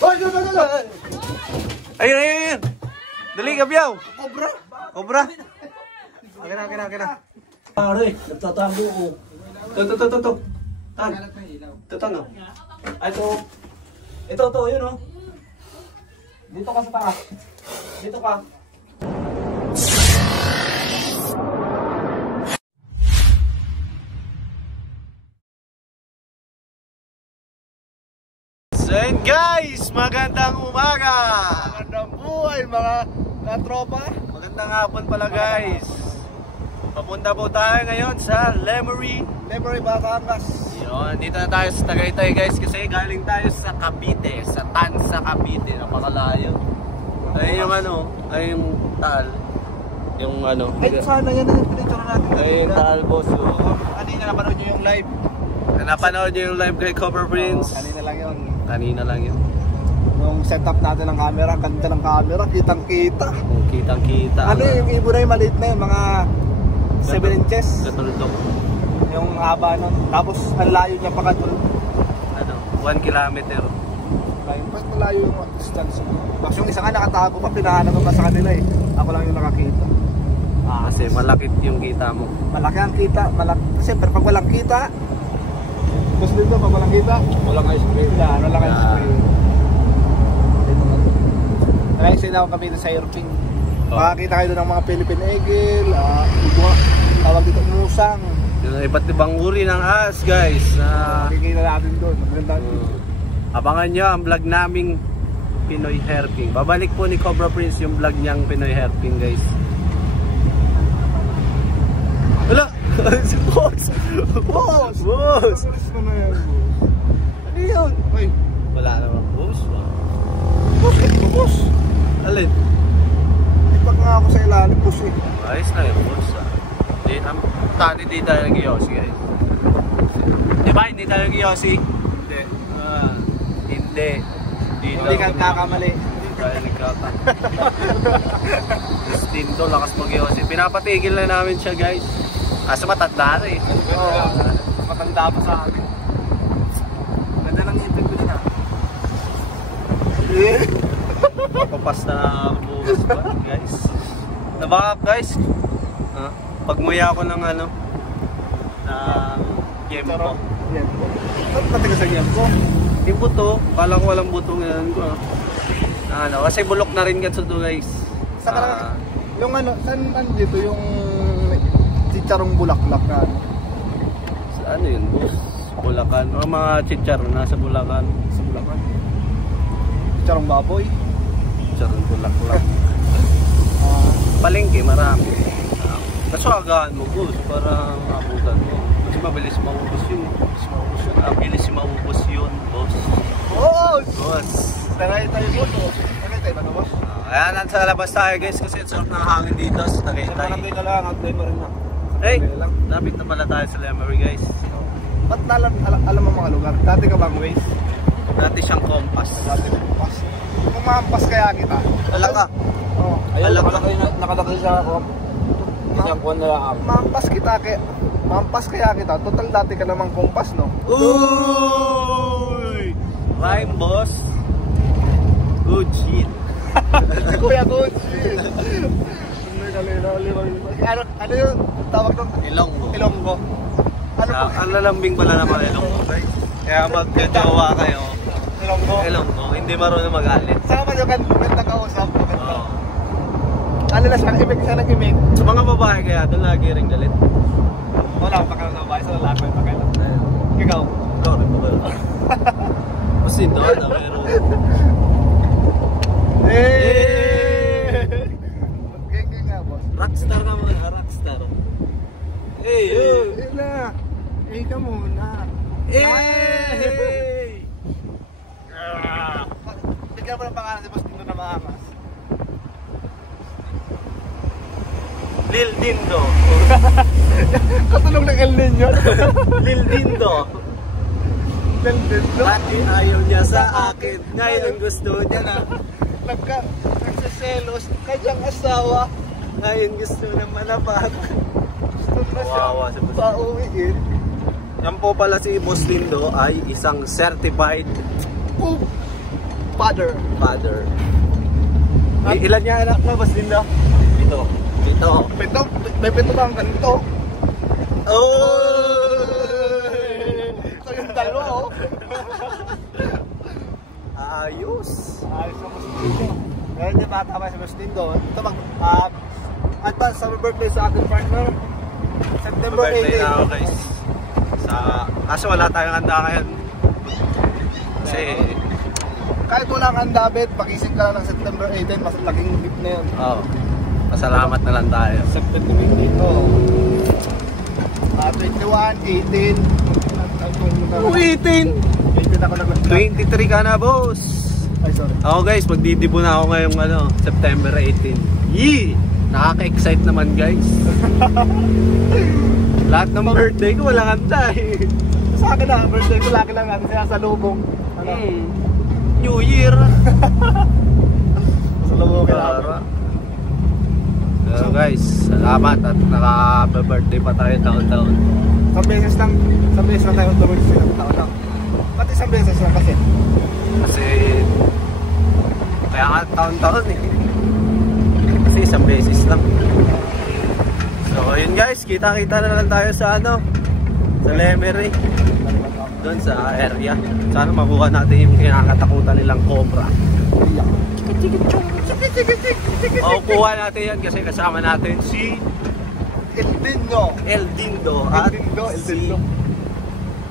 Ayun, ayun, ayun. Dali, Gabyaw. Cobra. Cobra. Akin na. Pare, nagtatago ko. To. Tan. Tan, no? Ay, to. Ito, yun, oh. Dito ka sa taas. Dito ka. So yun guys, magandang umaga. Magandang buhay mga katropa. Magandang hapon pala guys. Papunta po tayo ngayon sa Lemery, Batangas. yun, dito na tayo sa Tagaytay guys. Kasi galing tayo sa Cavite, sa Tansa Cavite. Napakalayo. Ayun yung ano, ayun yung Taal. Yung ano, Ay, sana yan ang pinicture natin. ayun yung Taal boss. Kanina napanood nyo yung live. Napanood nyo yung live kay Cover Prince. Kanina lang yun. Kanina lang yun. Yung setup natin ng camera, ganda ng camera, kitang-kita. Kitang-kita. Ano yung ibo na yung maliit na yun, mga 7 inches. Katulog. Yung haba nun. Tapos ang layo niya pa katul. Ano, 1 kilometer. Mas malayo yung distance. Tapos yung isa nga nakatago pa, pinahanap ko pa sa kanila eh. Ako lang yung nakakita. Kasi malakit yung kita mo. Malaki ang kita, malaki. Siyempre pag walang kita, tapos dito pag walang kita, walang ice cream. Yan, walang ice cream. Next din ako kami sa Airping. Makakita kayo doon ng mga Philippine Eagle, tawag dito musang. Yung iba't ibang uri ng ahas guys. Makikita natin doon. Maganda. Abangan nyo ang vlog naming Pinoy Hairping. Babalik po ni Cobra Prince yung vlog niyang Pinoy Hairping guys. Wala! Boss! Ano yun? Ay, Wala naman boss. boss. Alin? Ipag nga ako sa ilalim, boss eh. Ayos na yun boss. Hindi tayo nag-Yossi guys. Diba hindi tayo nag-Yossi? Hindi. Hindi. Hindi ka kakamali. Hindi tayo nagkakamali. Distinto, lakas mag-Yossi. Pinapatigil na namin siya guys. Kaso matanda na eh. Oo. Matanda pa sa akin. Ganda ng ipin ko din ah. Papasta na bukas pa guys. Nabaka guys. Pagmuya ako ng ano, yempo. Yempo. Ba't matigas ang yempo? Yung buto, kala ko walang buto ngayon ko. Kasi bulok na rin ganso to guys. Sa yung ano, saan dito yung chicharong bulaklak na ano? Sa ano yun boss? Bulacan. Mga chichar nasa Bulacan. Sa Bulacan. Chicharong baboy. Chicharong bulaklak. Palengke marami. Kaso agahan mo boss para maabutan mo. Kasi mabilis maubos yun. Mabilis maubos yun boss. Boss! Tagay tayo boss. Tagay tayo ba na boss? Kaya nasa labas tayo guys kasi sarap ng hangin dito sa Tagaytay. Malambay na lang at tayo pa rin na. Hey! Lapit na pala tayo sa Lemery guys. Ba't alam mo mga lugar? Dati ka bang Waze? Dati siyang Compass. Dati Compass. Kung mampas kaya kita. Alaka. Oo. Ayun, nakalaki siya ako. Isang kuwan na lang. Mampas kaya kita. Total dati ka namang Compass, no? Uy! Rhyme boss. Good shit. Kuya, good shit. Ano yung tawag doon? Ilonggo. Ilonggo. Ano po? Ang lalambing pala naman Ilonggo guys. Kaya magjojowa kayo. Ilonggo. Hindi marunong magalit. Saan ba yung ganda kausap? Oo. Ano na siya? Imig siya nag-imig? Sa mga babae kaya doon lagi rin galit. Wala akong pakialam sa babae. Sa lalaki may pakialam. Ikaw? Ikaw rin ba? Mas ito na meron. Geng nga boss. Rockstar ka mga rockstar. Hey! Yun na. Ka muna. Hey! Bigyan mo ng pangalan si Boss Dindo na maangas. Lil Dindo. Katulong ng El Nino. Lil Dindo. Lil Dindo. Dati ayaw niya sa akin. Ngayon gusto niya na. Nagsiselos. Kanyang asawa. Ngayon gusto na manapak. Gusto na siya. Kawawa si Boss. Pauwiin. Yan po pala si Boss Dindo ay isang certified Father. Father. Ilan niya anak mo, Boss Lindo? Dito. Dito. Pito, may pito ba ang ganito? Oh! Ito yung dalawa, oh. Ayos. Ayos na Boss Lindo. Ngayon di bata pa si Boss Lindo. Ito advance sa birthday sa ating partner. September 18. Birthday na ako, guys. Kaso wala tayong handa ngayon. Kasi kahit walang handabit, pagising ka lang ng September 18, mas laking gift na yun. Oo. Pasalamat na lang tayo. September 18 dito. 21, 18. 18! 18 ako nag-vlog. 23 ka na, boss! Ay, sorry. Ako guys, magdidibo na ako ngayong September 18. Yee! Nakaka-excite naman guys. Lahat ng birthday ko walang handa eh. Sa akin na, birthday ko laki lang natin sinasalubong. Ano? New Year! Salubong ka natin. So guys, salamat at naka-birthday pa tayo taon-taon. Isang beses lang tayo tuloy sa taon lang. Pati isang beses lang kasi. Kasi kaya nga taon-taon eh. Kasi isang beses lang. So yun guys, kita-kita na lang tayo sa sa Lemery. Doon sa area. Sana makuha natin yung kinakatakutan nilang cobra. Makukuha natin yan kasi kasama natin si El Dindo at si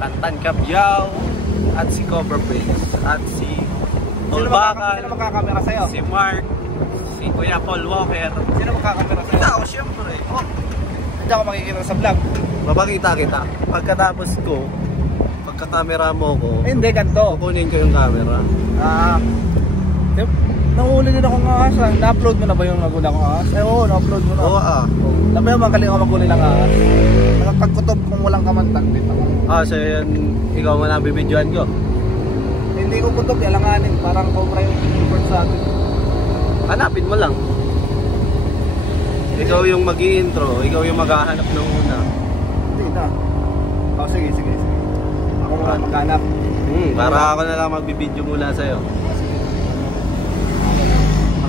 Tantan Cabiao at si Cobra Prince at si Tolbakan. Sino makakamera sa'yo? Si Mark, si Kuya Paul Walker. Sino makakamera sa'yo? Ako syempre. Hindi ako makikita sa vlog. Mapakita kita. Pagkatapos ko, pagka-camera mo ko, Hindi, ganito. kukunin ko yung camera. Nahuli din akong ahas. Na-upload mo na ba yung nagula kong ahas? Oo, na-upload mo na. Oo Sabi mo, magaling ako maghuli ng ahas. Nakapagkutob kung walang kamantag dito. so yan, ikaw mo na bibidyoan ko. Hindi ko kutob, yalanganin. Parang cobra yung report sa akin. Hanapin mo lang. Ikaw yung mag-i-intro, ikaw yung maghahanap ng una. Hindi na. Sige. Ako muna maghanap. Para ako na lang magbibidyo mula sa'yo.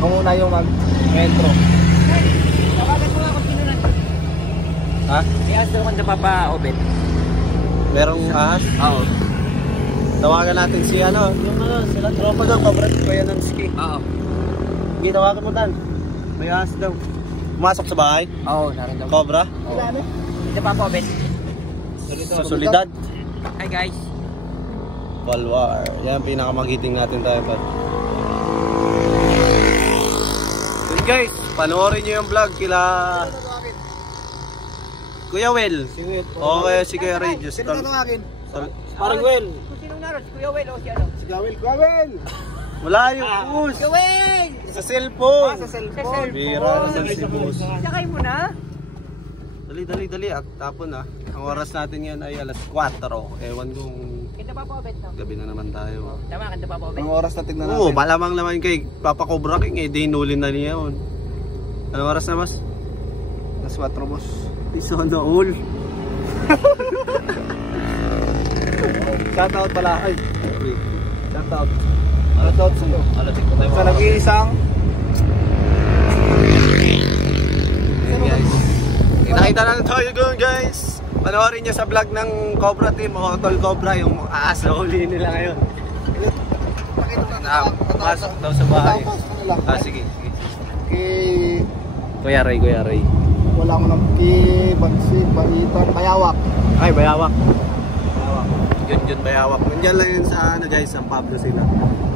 Ako muna yung mag-intro. Tawagan mo ako sino na. Ha? May daw kang Papa Obet. Merong ahas? Oo. Tawagan natin si sila tropa daw, kabrat ko yan ng ski. Oo. Hindi, tawagan mo tan. May ahas daw. Pumasok sa bahay? Oo, narin daw. Cobra? Ito Papa Obet. Sa solidad. Hi guys. Palwar. Yan, pinakamagiting natin tayo pa. Yun guys, panoorin nyo yung vlog kila Kuya Will. Okay, si Kuya Ray. Sino tatawagin? Parang Will. Kung sinong naroon, si Kuya Will o si ano? Si Gawel! Wala yung bus. Kuya Will! Sa cellphone. Sa Sa cellphone. Bira naman si boss. Sakay mo na. Dali. At tapon na. Ang oras natin yan ay alas 4. Ewan kung Ito Papa Obet no? gabi na naman tayo. Tama ka Papa Obet. Ang oras na tignan Oo, natin. malamang naman kay Papa Cobra King dinulin na niya yun. Anong oras na mas? Alas 4, boss. Sana all. Shoutout pala. Ay, shoutout. Alas Shoutout sa'yo. Alatik ko tayo. Sa nag-iisang guys. Nakita na tayo doon guys. Panoorin nyo sa vlog ng Cobra Team o Tol Cobra yung ahas na huli nila ngayon. Pumasok daw sa bahay. Sige. Kay Kuya Ray. wala mo lang kay Baitan, Bayawak. Ay, Bayawak. Yun, Bayawak. Nandiyan lang yun sa guys, San Pablo sila.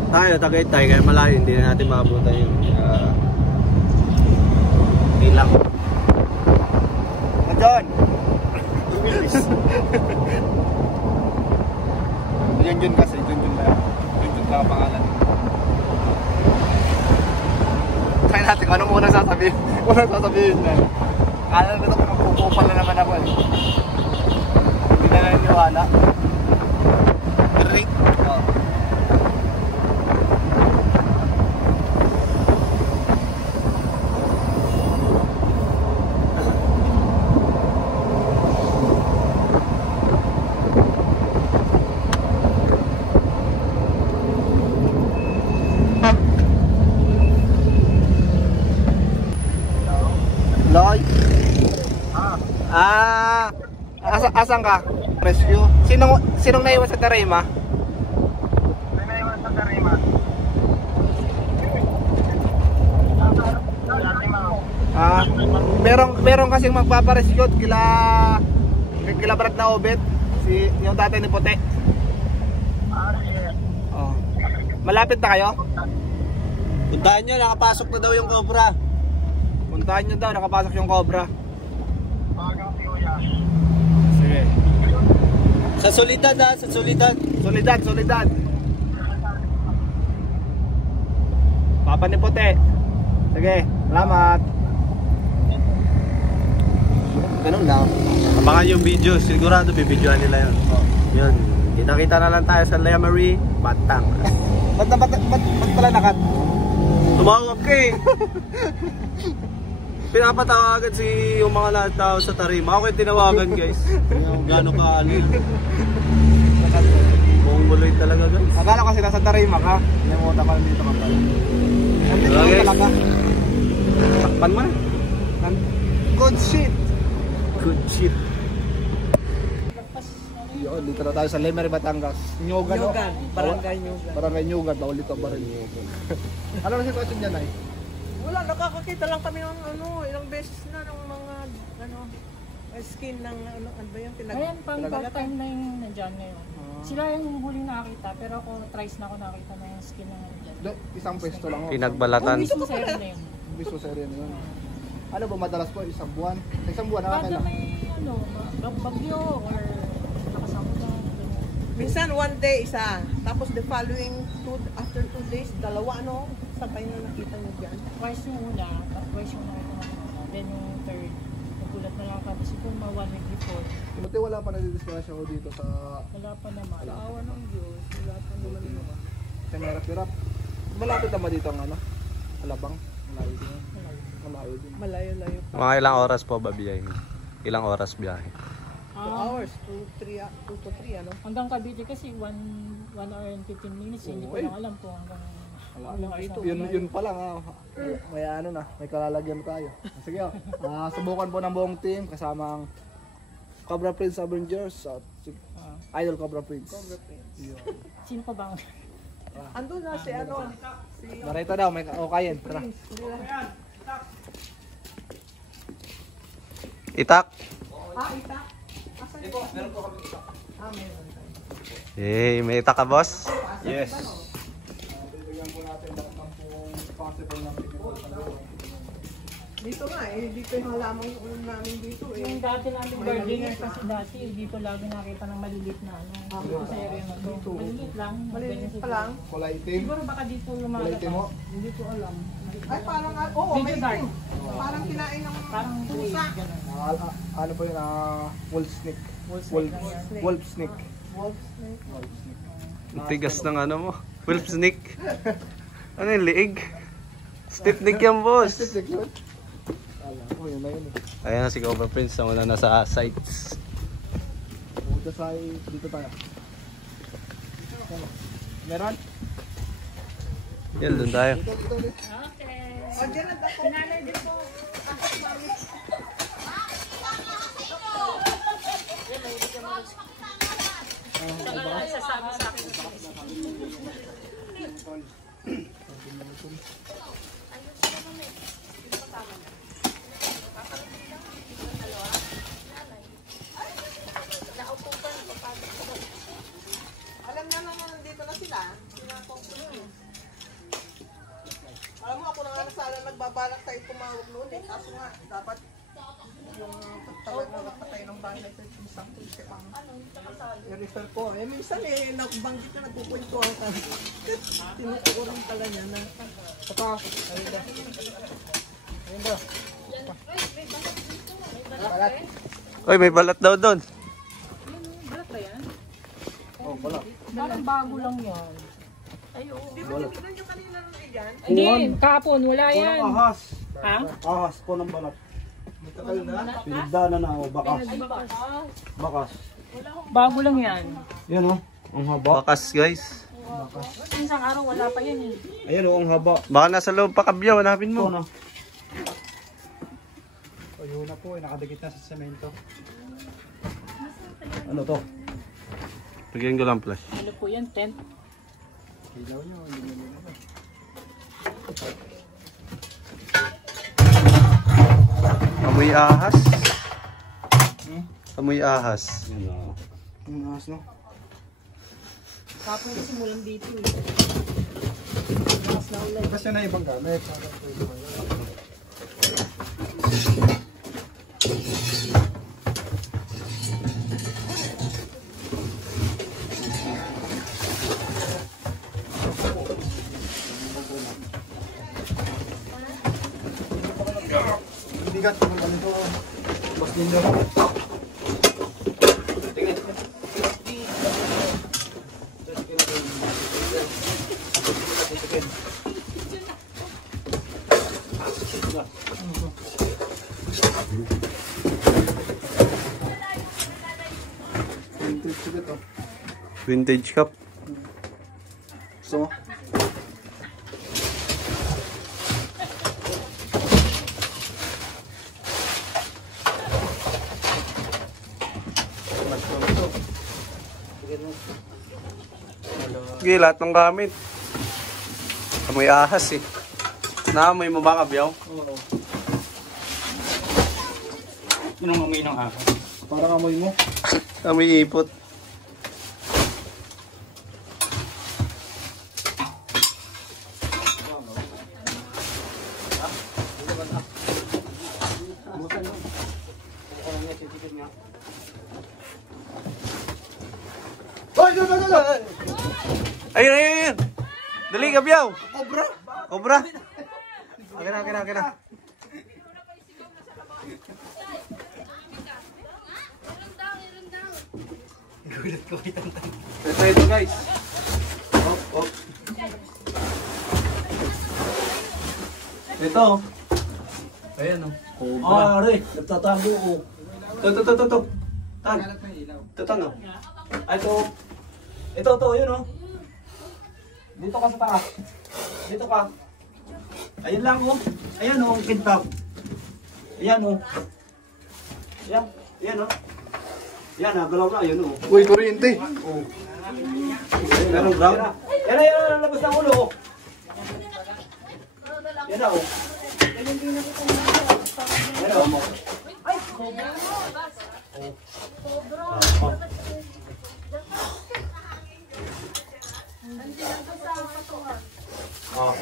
Tayo, Tagaytay, kaya malayo, hindi na natin maabutan yun. Ilang. John! Yun kasi, Jun ka pangalan. Try natin kung ano muna sasabihin. Unang sasabihin na. Kala na ito kung magpupupal na naman ako eh. Hindi na naniniwala. Rick. Oo. Nasaan ka? Rescue? Sinong naiwan sa Tarima? May naiwan sa Tarima. Merong kasing magpaparescue kila Brad na Obet, yung tatay ni Puti. Sige. Oh. Malapit na kayo? Puntahan nyo, nakapasok na daw yung Cobra. Puntahan nyo daw, nakapasok yung Cobra. Bagang si Kuya. Sige. Sa Solidad ha, sa Solidad. Solidad. Papa ni Puti. Sige, salamat. Ganun lang. Abangan yung video, sigurado bibidyoan nila yun. Yun, kita-kita na lang tayo sa Lea Marie, Batang. Ba't pala nakat? Tumawag ka eh. Pinapatawagan yung mga lahat tao sa Tarima. Ako yung tinawagan guys. Gano'n ka ano yun. Buong buloy talaga guys. Akala ko kasi nasa Tarima ka. Namuta pa dito ka pala. Nandito Okay. ka talaga. Takpan mo na. Good shit. Good shit. Yun, dito na tayo sa Lemery, Batangas. Nyugan, no? Barangay Nyugan. Barangay Nyugan, bawal dito ba rin Nyugan. Ano na sitwasyon dyan ay? Wala, nakakakita lang kami ng ilang beses na ng mga skin ng ano ba yung Ayan, pang part-time na yung nandyan ngayon. Sila yung huling nakakita, pero ako thrice na ako nakita ng skin na nandyan. Isang pwesto lang. Pinagbalatan. Mismo sa area na yun. Biso serye na yun. Ano ba madalas po? Isang buwan? Isang buwan Pagka nakakailan? may bagyo or nakasama na. minsan one day isa, tapos the following after 2 days, dalawa sabay na nakita niyo dyan. Twice yung una, twice yung nakita ko. Then yung third, nagulat na lang ako kasi kung mga 1 week before, Buti wala pa nadidiscuss ako dito sa wala pa naman. Awa ng Diyos, wala pa naman. sa Merap-Pirap. Malapit naman dito ang ano? Alabang. Malayo din. Malayo din. Malayo-layo pa. Mga ilang oras po ba biyahe? Ilang oras biyahe? 2 hours, 2 to 3 ano? Hanggang Cavite kasi 1 hour and 15 minutes. Hindi ko lang alam po hanggang Yun pa lang may ano na, may kalalagyan tayo. Sige subukan po ng buong team kasama ang Cobra Prince Avengers at Idol Cobra Prince. sino pa bang? Ando na si Narito daw, may kayen. Tara. Itak? Ita. Asan ito? Meron po kami ita. Meron. Hey, may itak ka boss? Yes. Bibigyan po natin lahat ng possible na Dito nga dito yung halaman namin dito Yung dati namin gardener kasi dati, dito lagi nakita ng maliliit na dito sa area na to. Maliliit lang. Maliit pa lang. kulay itim. Siguro baka dito Kulay lumalata. itim mo. Hindi ko alam. Ay parang Medyo may dark. itim. Parang kinain ng Parang gray, pusa. ganun. Ano po yun? Wolf snake. Wolf Wolf snake lang yan. Wolf snake. Wolf snake. Wolf snake. Ang tigas ng ano mo. Wolf snake. Ano yung liig? Stiff neck yan boss. Snake yun? Alam ko yun na yun Ayan na si Cobra Prince. Wala na sa sites. Dito tayo. Meron? Yan, doon tayo. Dito. O dyan na ako. Pinalay din po. Sasabi sa akin. Alam na naman nandito na sila. Sinapong ko yun. Alam mo ako na nga sana nagbabalak tayo tumawag noon Kaso nga dapat yung pagtawag na nagpatay ng bahay na ito isang tusi pang i-refer ko. Minsan nabanggit na nagpupunto ako kami. Tinutuuran pala niya na Oy, may balat daw doon. Balat ba yan? Oh, wala. Parang bago lang yan. Di ba tinignan nyo kanina nung iyan? Hindi, kahapon, wala yan. Ahas. Ha? Ahas po ng balat. Pinagdana na o bakas. Bakas. Bago lang yan. Yan o. Ang haba. Bakas guys. Isang araw wala pa yan eh. Ayan o, ang haba. Baka nasa loob pa kabyaw. Hanapin Ito mo. na. O yun na po, nakadikit na sa semento. Ano to? Bigyan ko lang flash. Ano po yan? Tent? Ilaw nyo. Amoy ahas. Amoy ahas. Yung ahas no? Kapag kasi mulang dito eh. Mas na ulan. Kasi na ibang gamit. Bigat naman ano ito. Bas ninyo. Vintage cup. So, Sige, lahat ng gamit. Amoy ahas eh. Naamoy mo ba, Kabyaw? oo. Anong amoy ng ahas? Parang amoy mo. Amoy ipot. Ayun, ayun, ayun. Dali, Kabyaw. Cobra! Cobra. Akin na, akin na, akin na. Ito guys. Oh. Ito. Ayan o. Ah, Aray, nagtatago ko. Ito. Tan. Ito, tan o. Ito, yun oh. Dito ka sa taas. Dito ka. Ayan lang oh. Ayan oh, kintab. Ayan oh. Ayan oh. Yan ah, galaw lang, yun oh. Uy, kuryente. Oh. Meron brown. Yan, labas ng ulo oh. Yan na oh. Yan oh. Ay, cobra. Cobra. Oh.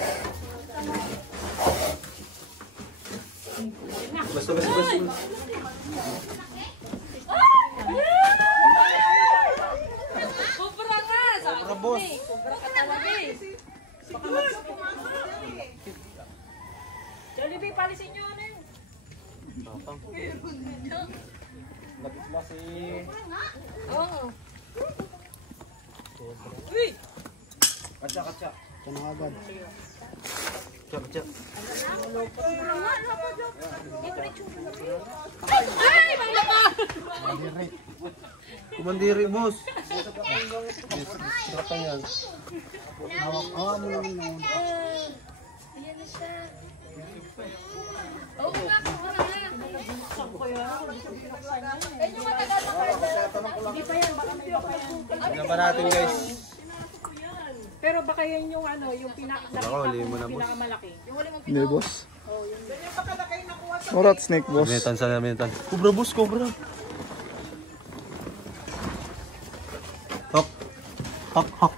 Basta. Cobra nga! Cobra boss. Cobra ka talaga eh. Jollibee, palisin nyo ano yun. Lapit na si... Oo. Uy! Katsa. Ito na agad. Chap. Ay! Mga ka! Kumandiri, boss. Sarap yan. Ano lang yun? Oo nga, cobra nga. Hindi pa yan, baka may iba pa yan. Tignan pa natin, guys. Pero baka yan yung ano, yung Baka huli mo na, boss. pinakamalaki. Hindi, boss. Orat snake, boss. Metan. Cobra, boss, cobra. Hop.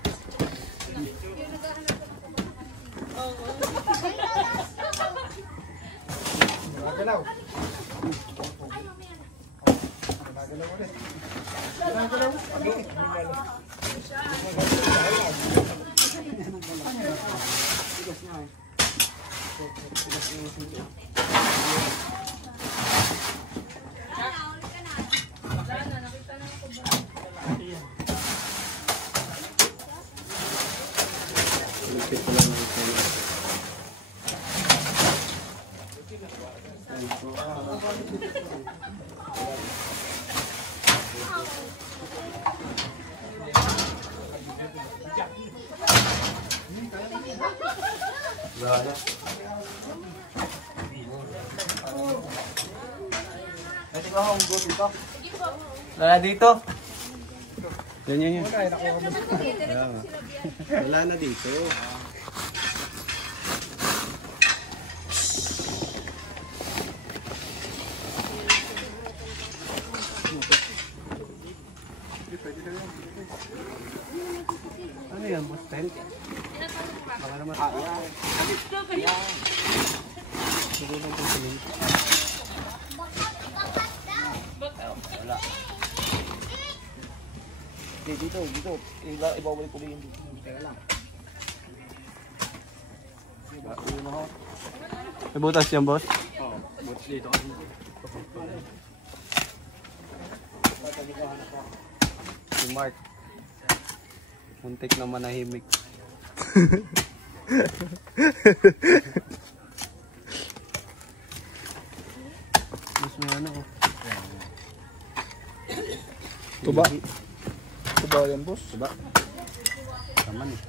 Nagalaw. Wala dito. Yan. Wala na dito. Ano yan, boss? Tent? Baka naman. Siguro po sila. Wala. Dito. Ibabalik ko din dito. Teka lang. May butas yan, boss? Oo, butas dito. Si Mark. Muntik na manahimik. Mas may ano oh. Tuba. Tuba yan, boss. Diba? Taman eh.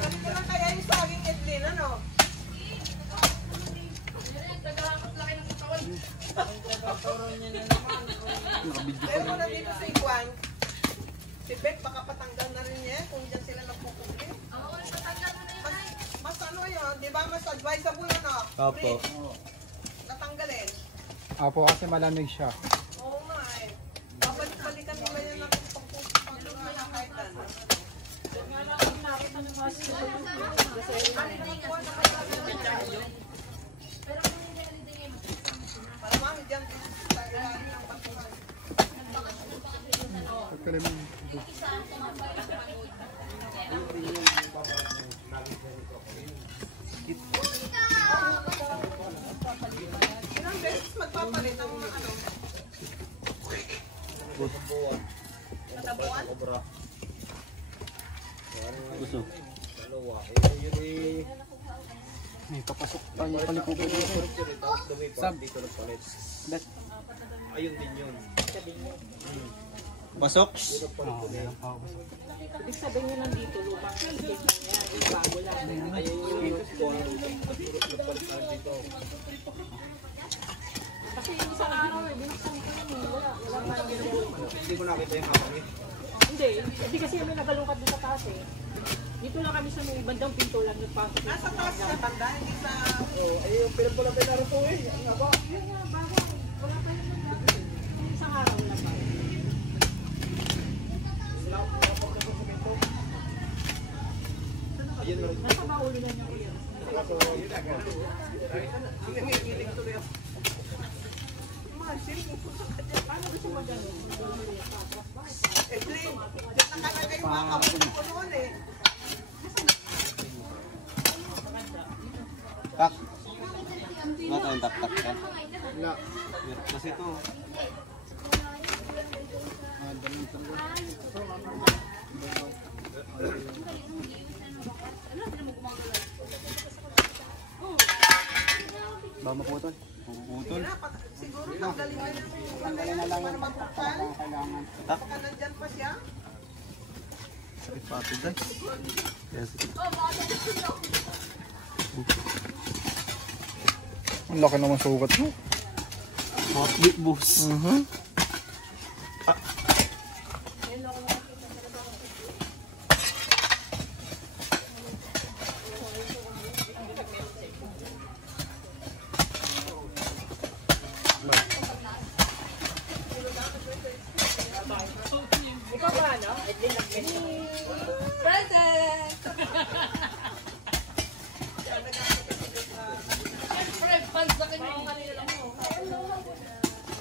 Ganito lang kaya yung saging Edlin, ano? Ayaw mo na dito sa Iguan. Si Beck, baka patanggal na rin niya kung dyan sila nagpupunti. Mas ano yun, di ba? Mas advisable yun, no? Opo. Natanggalin. Apo, kasi malamig siya. Oo nga eh. Babalik-balikan nila yun ng pagpupunti kahit ano. Para mami dyan sa ilalim ng batuhan. Ilang beses magpapalit ang ano? Katabuan? Gusto. May papasok pa niya palikupan dito. Sab. Dito na palit. Ayun din yun. Pasok? Ibig sabihin nyo nandito, lumang skate na yan, yung bago lang. Ayun yung phone. Nagpalit na dito. Kasi yung isang araw eh, binuksan ko yun eh, wala nga yung ginagawa. Hindi ko nakita yung hapang eh. Hindi kasi kami nagalungkat doon sa taas eh. Dito lang kami sa may bandang pinto lang nagpasok. Nasa taas siya, tanda, hindi sa... Yung pinagpalapit na rin po eh. Ang nga ba? Yun nga, bago. Wala pa yung nandito. Yung isang araw lang ba? Nasa baulo lang yung iyan. Sige, may kilig tuloy ako. Paano gusto mo gano'n? Edlin, dyan nakalagay yung mga kabuli ko noon eh. Tak. Wala tayong tak-tak ka. Wala. Kasi ito. Ba maputol? Puputol? Siguro tanggalin na yung para mapukal. Baka nandyan pa siya. Sakit pa ito guys. Yes. Ang laki naman sugat mo. Hot big boss. Ikaw ba ano? Edlin nag-message. Present!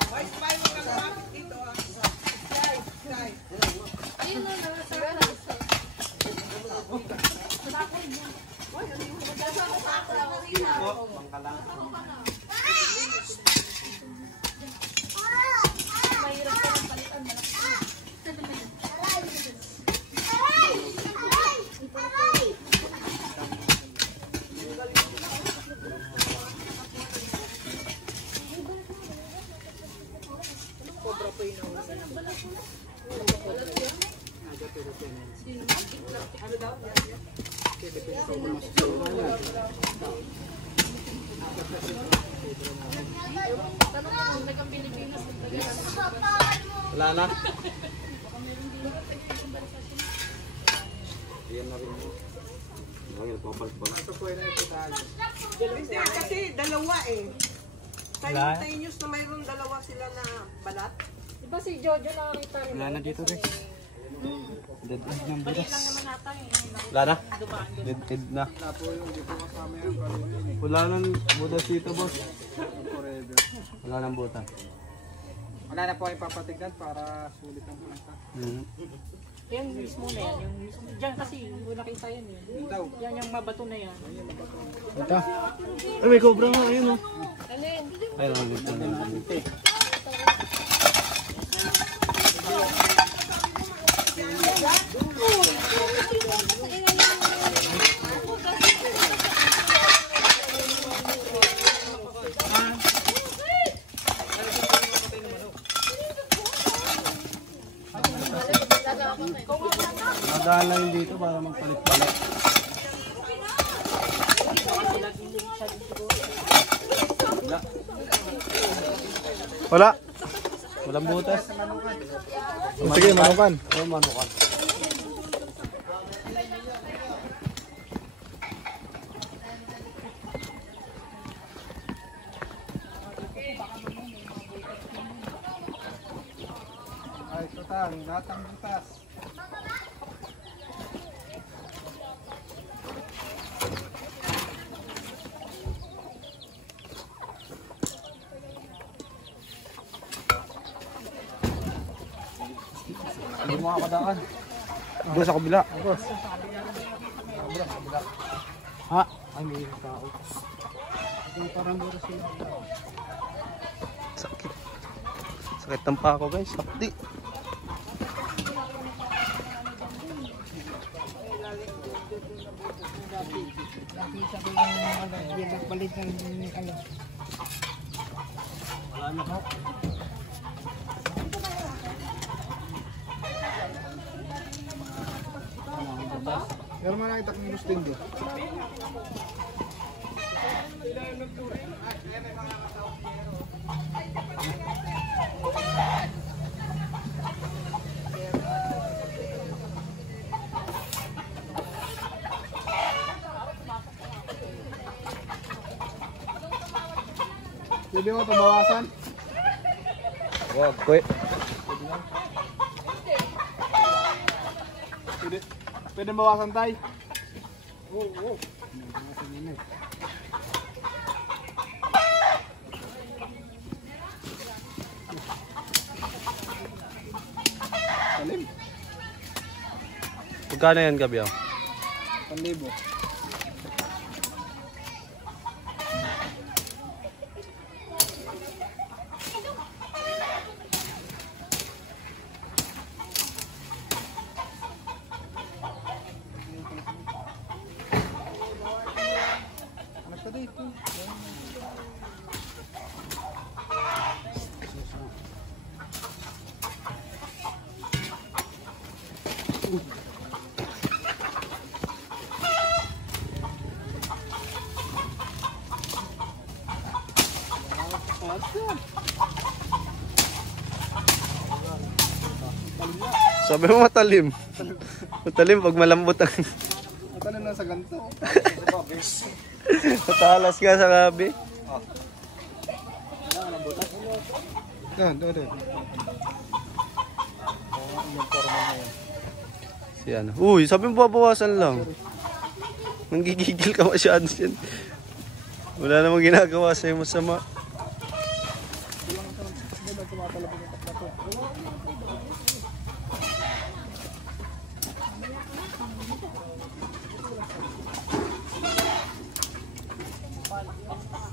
Why spy mo kang bakit dito ah? Sky, Sky. Ayun na, nasa Ano daw? Wala na. Yan na rin. Hindi, kasi dalawa eh. Simultaneous na mayroon dalawa sila na balat. Diba si Jojo nakakita rin? Wala na dito rin. Dead end ng Mali bigas. lang naman ata eh. Wala na. Dead na. Wala nang butas dito, boss. Wala nang butas. Wala na po ay papatignan para sulit ang planta. Yan mismo na yan. Yung mismo. Diyan kasi, hindi ko nakita yan eh. Yan yung mabato na yan. Ito. Ay, may cobra nga. Ayun, oh. Alin? Ayun, dito na. Nadaan lang yun dito para magpalit-palit. Wala. Walang butas. Sige, manukan. Oo, manukan. Ay, total, lahat ng butas. Hindi mo makakadaan. Doon sa kabila. Ha? Ay, may tao. Sakit. Sakit ng pako, guys. Sakti. Wala na po. Pero man nakita kong minus din doon. Pwede mo tumawasan? Wag, kuy. Pwede mawasan tayo? Oo. Salim. Magkano yan, Gabi? 1,000. Anak ka dito. Sabi mo matalim. Matalim pag malambot ang... Matalim na sa ganito. Matalas ka sa gabi. Yan, doon. Si ano. Uy, sabi mo babawasan lang. Nanggigigil ka masyado yan. Wala namang ginagawa sa'yo masama.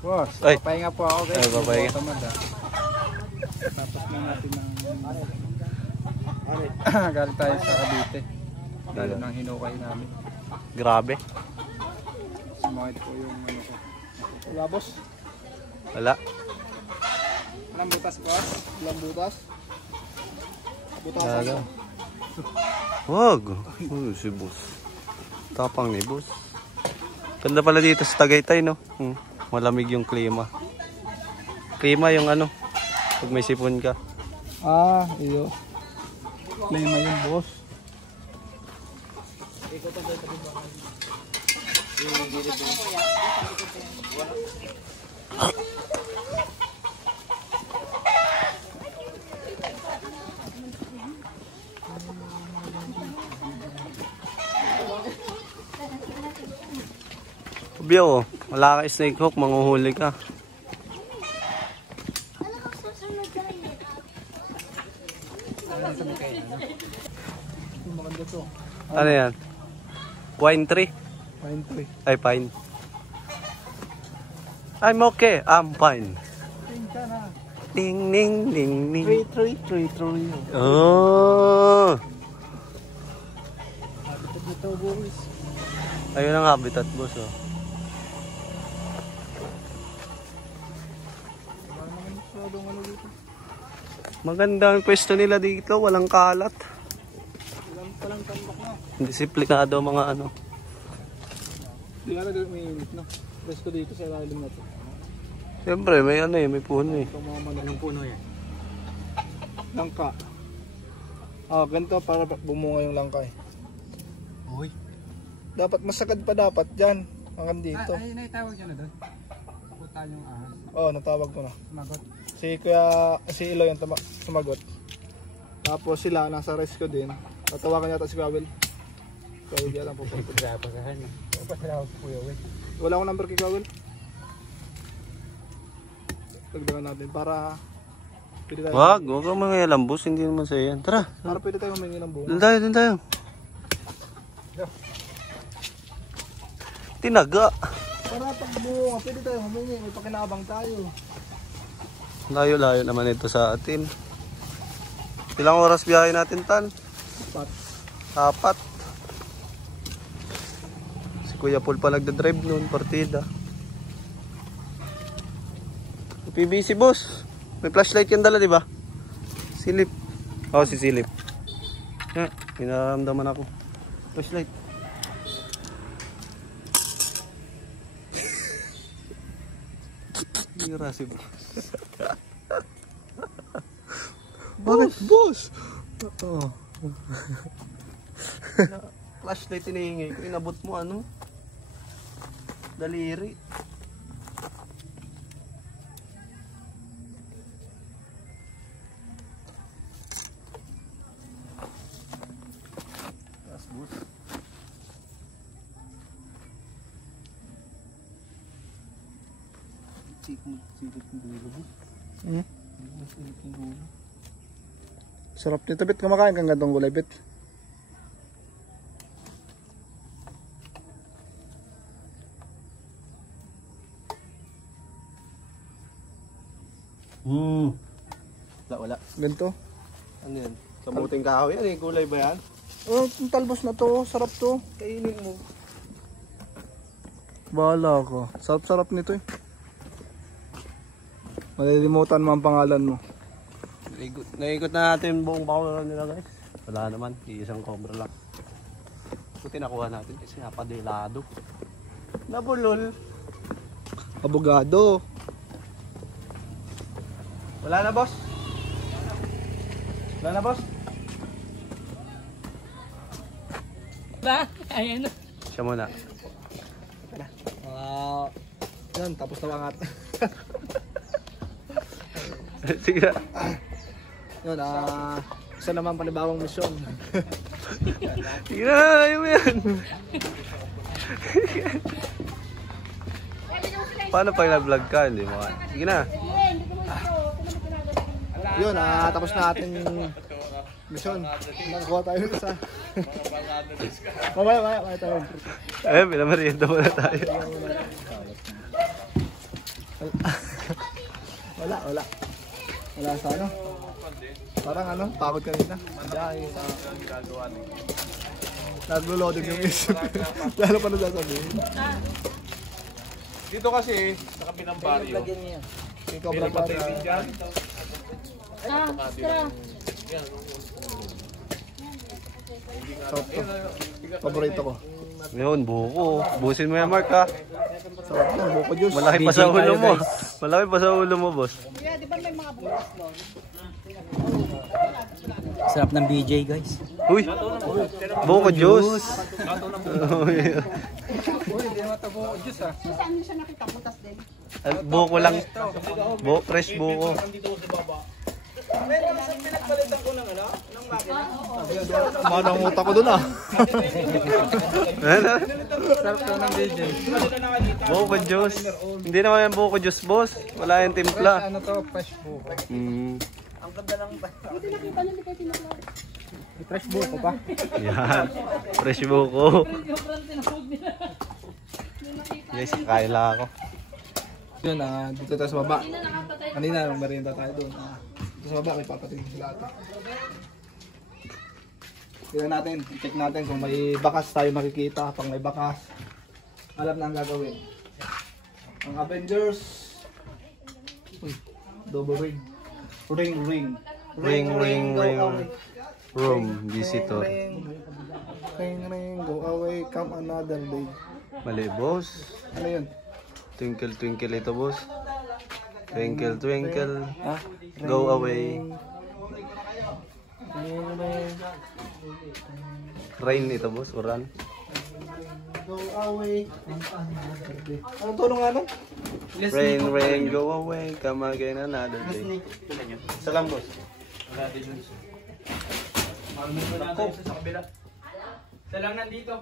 Boss, Ay. papahinga po ako guys. Ay, papahinga. Tapos na natin ng... Galing tayo sa Cavite. Lalo ng hinukay namin. Grabe. Sumakit po yung ano ko. Wala boss. Wala. Walang butas boss. Walang butas. Butas Wala. Wag. Uy, si boss. Tapang ni boss. Ganda pala dito sa Tagaytay, no? Malamig yung klima. Klima yung ano, pag may sipon ka. Iyo. Klima yun, boss. Biyo, wala ka snake hook, manguhuli ka. Maganda to. Ano yan? Wine tree? Pine tree. Ay, pine. I'm okay, I'm fine. Pinka na. Ding, ding, ding, ding. Tree. Oh! Habitat nito, boys. Ayun ang habitat, boss, oh. Maganda ang pwesto nila dito, walang kalat. Walang tambak na. Disiplinado mga ano. Di ka na may init na. Presko dito sa ilalim na to. Siyempre, may ano eh, may puno eh. Itong mga malaking puno yan. Langka. Ganito para bumunga yung langka eh. Uy. Dapat masagad pa dapat dyan. Hanggang dito. Ay, naitawag niya na doon. Puta yung ahas. Oo, natawag ko na. Magot. Si Ilo yung sumagot. Tapos sila nasa rescue din. Tatawagan yata si Kawil. Kawil yan ang pupunta. Kaya pasahan niya. Pasalaw ko kuya, wey. Wala akong number kay Kawil. Tagdagan natin para pwede tayo. Wag kang mga lambos, hindi naman sa'yo yan. Tara, Para pwede tayo humingi ng bunga. doon tayo. Tinaga. Para pag bunga, pwede tayo humingi. May pakinabang tayo. Layo-layo naman ito sa atin. Ilang oras biyahe natin, Tan? Apat. Si Kuya Paul pa nagdadrive noon, partida. PBC, boss. May flashlight yan dala, di ba? Silip. Si Silip. Pinaramdaman ako. Flashlight. Hira si boss. Bakit, boss? Oo. Flashlight hinihingi ko. Inabot mo ano? Daliri. Taas, boss. Sikit mo dulo, boss. Sikit mo dulo. Sarap nito, bit. Kumakain kang gantong gulay, bit. Wala. Ganito. Ano yan? Kamuting kahoy yan eh. Gulay ba yan? Yung talbos na to. Sarap to. Kainin mo. Bahala ko. Sarap-sarap nito eh. Malilimutan mo ang pangalan mo. Naikot na natin buong bakulan nila, guys. Wala naman. Iisang cobra lang. Puti nakuha natin kasi napadelado. Nabulol. Abogado. Wala na, boss. Wala na, boss. Ba? Ayan na. Siya muna. Yan, tapos na angat. Sige na. Yun, isa naman panibawang misyon. Sige na, ayaw mo yan. Paano pag nag-vlog ka? Hindi mo. Sige na. Yun, tapos na ating misyon. Nakakuha tayo nito sa... Mamaya tayo. Pinamarienda muna tayo. Wala. Wala sa ano. Parang ano, takot kanina. Naglo-loading yung isip. Lalo pa na sasabihin. Dito kasi, sa kabinang baryo. Ikaw ba pa Extra. Paborito ko. Yun, buko. Busin mo yan, Mark, ha? Sarap yan, buko juice. Malaki pa sa ulo mo. Malaki pa sa ulo mo, boss. Sarap ng BJ, guys. Uy! Buko juice. Buko lang. Fresh buko. Manang utak ko dun ah. Sarap ka ng DJ. Buko juice. Hindi naman yung buko juice, boss. Wala yung timpla. Ano to, fresh buko. Ang ganda ng Fresh buko pa. Yan. Fresh buko. Guys, kakain lang ako. Yun, dito tayo sa baba. Kanina, merienda tayo doon. Dito sa baba, may papatingin sila ate. Tignan natin, check natin kung may bakas tayo makikita. Pag may bakas, alam na ang gagawin. Ang Avengers. Uy, double ring. Ring. Room visitor. Ring, go away, come another day. Mali, boss. Ano yun? Twinkle, twinkle ito, boss. Twinkle, twinkle. Go away. Rain ito, boss. Uran. Go away. Ano tulong nga nun? Rain, go away. Come again another day. Salam, boss. Isa lang nandito.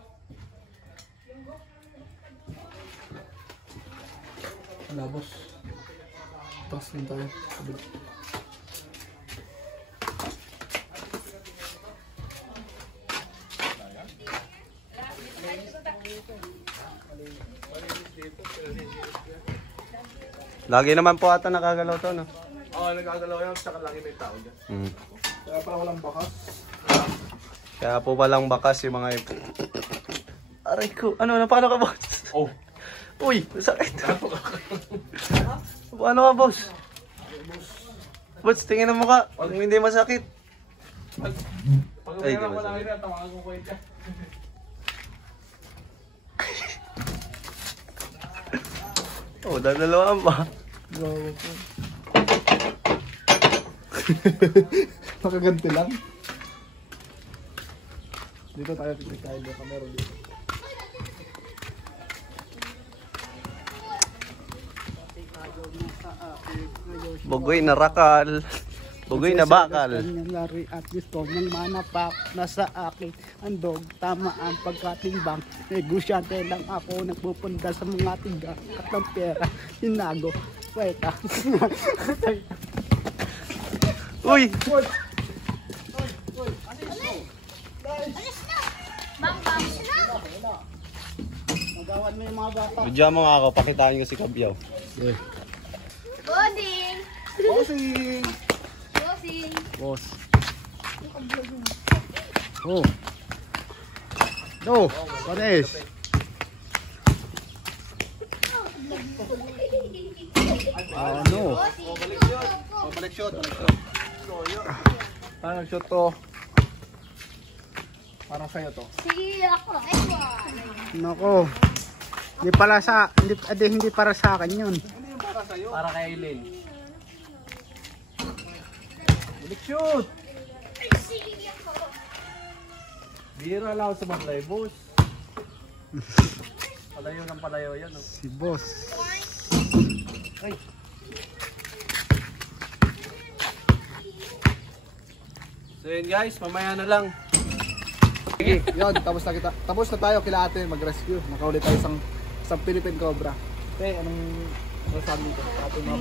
Wala, boss. Tapos din tayo. Lagi naman po ata nakagalaw to, no? Oo, nagkagalaw yan. Tsaka lagi may tao dyan. Kaya pala walang bakas. Kaya po palang bakas yung mga ito. Aray ko. Ano, paano ka, boss? Oh. Uy, sakit. Paano ka, boss? Boss, tingin mo ka. Pag hindi masakit. Ay, di masakit. Oh, dadalawaan pa. Gawa po. Nakaganti lang. Dito tayo tayo ng camera dito. Bugoy na rakal. Bugoy na bakal. Nangyari at gusto ng manapak nasa akin andog tama ang pagkatimbang negosyante lang ako nagpupunta sa mga tiga at ng pera hinago kweta. Uy! Magawan mo yung mga bata. Bidya mo nga ako, pakitaan ko si Kabyaw. Bossing! Bossing! Bossing! Boss. Oh. No, panis. Ano? Balik shot. Parang nag-shot to. Parang sa'yo to. Sige ako! Ewan! Nako. Hindi para sa akin 'yun. Para kay Eileen. Balik shoot! Sige ako! Bira lang ako sa maglay, boss. Palayo ng palayo yan, oh. Si boss. So yun guys, mamaya na lang. Sige, yun, tapos na tayo kila ate mag-rescue. Nakaulit tayo isang Philippine Cobra. Anong sabi nito?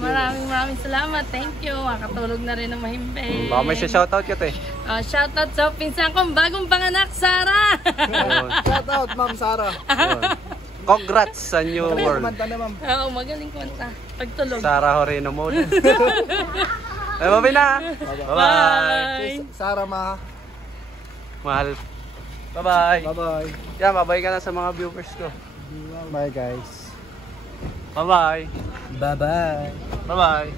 Maraming salamat. Thank you. Makatulog na rin ng mahimbing. Baka may shoutout ka, te. Shoutout sa pinsan kong bagong panganak, Sarah! Shout out, Ma'am Sarah. Congrats sa new world. Kumanta na, Ma'am. Oo, magaling kumanta. Pagtulog. Sarah Horeno mode. Ay, bye na. Bye-bye. Sarah, Mahal. Bye-bye. Bye-bye. Yeah, bye-bye ka na sa mga viewers ko. Bye guys. Bye-bye. Bye-bye. Bye-bye.